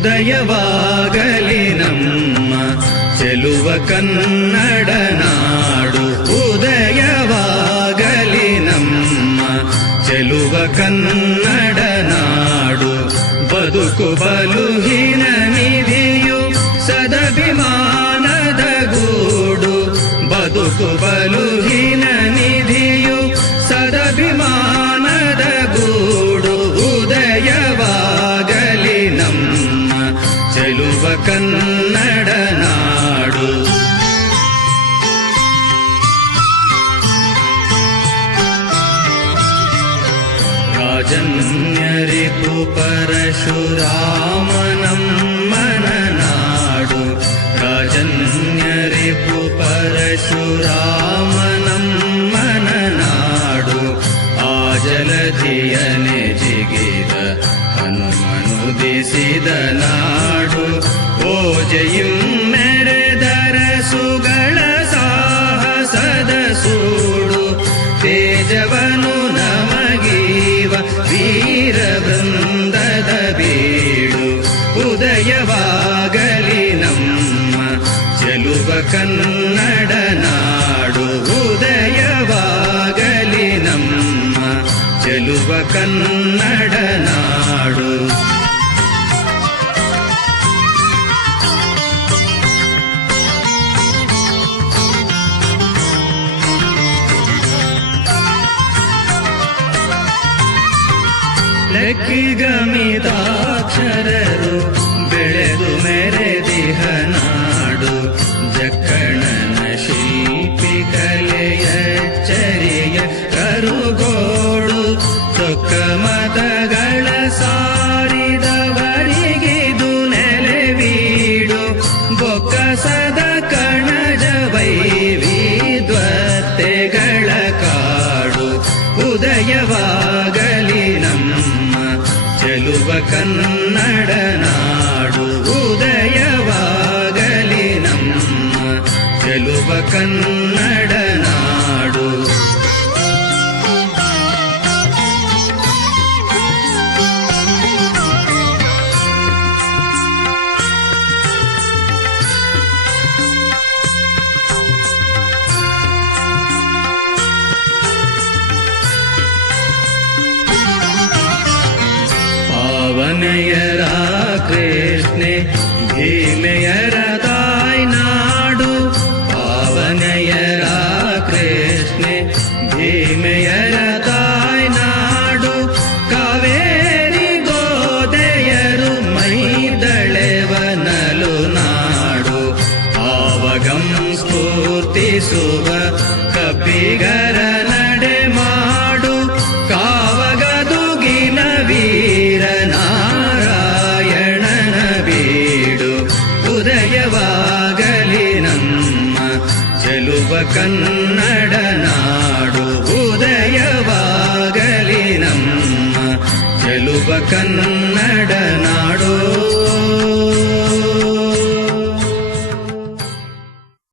ಉದಯವಾಗಲಿ ನಮ್ಮ ಚೆಲುವ ಕನ್ನಡ ನಾಡು. ಉದಯವಾಗಲಿ ನಮ್ಮ ಚೆಲುವ ಕನ್ನಡ ನಾಡು. ಬದುಕು ಬಲುಹಿನ ನಿಧಿಯು ಸದಭಿಮಾನದ ಗೂಡು. ಬದುಕು ಬಲುಹಿನ ನಿಧಿಯು ಸದಭಿಮಾನದ ಗೂಡು. ಉದಯವಾಗಲಿ ನಮ್ಮ ಚೆಲುವ ಕನ್ನಡ ನಾಡು. ರಾಜನ್ಯರಿಪು ಪರಶುರಾಮನಮ್ಮನ ನಾಡು. ರಾಜನ್ಯರಿಪು ಪರಶುರಾಮನಮ್ಮನ ನಾಡು. ಆ ಜಲಧಿಯನೆ ಜಿಗಿದ ಹನುಮನುದಿಸಿದ ನಾಡು. ಓಜೆಯು ಮೆರೆದರ ಸುಗಳ ಸಾಹಸದ ಸೂಡು. ತೇಜವನು ನಮಗೀವ ವೀರ ವೃಂದದ ಬೀಡು. ಉದಯವಾಗಲಿ ನಮ್ಮ ಚೆಲುವ ಕನ್ನಡ ನಾಡು. ಉದಯವಾಗಲಿ ನಮ್ಮ ಚೆಲುವ ಕನ್ನಡ ನಾಡು. ಲೆಕ್ಕಿಗಮಿತಾಕ್ಷರರು ಬೆಳೆದು ಮೆರೆದಿಹ ನಾಡು. ಜಕ್ಕಣನ ಶಿಲ್ಪಿ ಕಲೆಯ ಚರಿಯ ಕರುಗೋಡು. ಚೊಕ್ಕ ಮತಗಳ ಸಾರಿದವರಿಗಿದು ನೆಲೆವೀಡು. ಬೊಕ್ಕಸದ ಕಣಜ ವೈವಿಧ್ವತೆಗಳ ಕಾಡು. ಉದಯವಾಗಲಿ ನಮ್ಮ ಚೆಲುವ ಕನ್ನಡ ನಾಡು. ಉದಯವಾಗಲಿ ನಮ್ಮ ಚೆಲುವ ಕನ್ನಡ ನಾಡು. ಪಾವನೆಯರ ಕೃಷ್ಣೆ ಭೀಮೆಯರ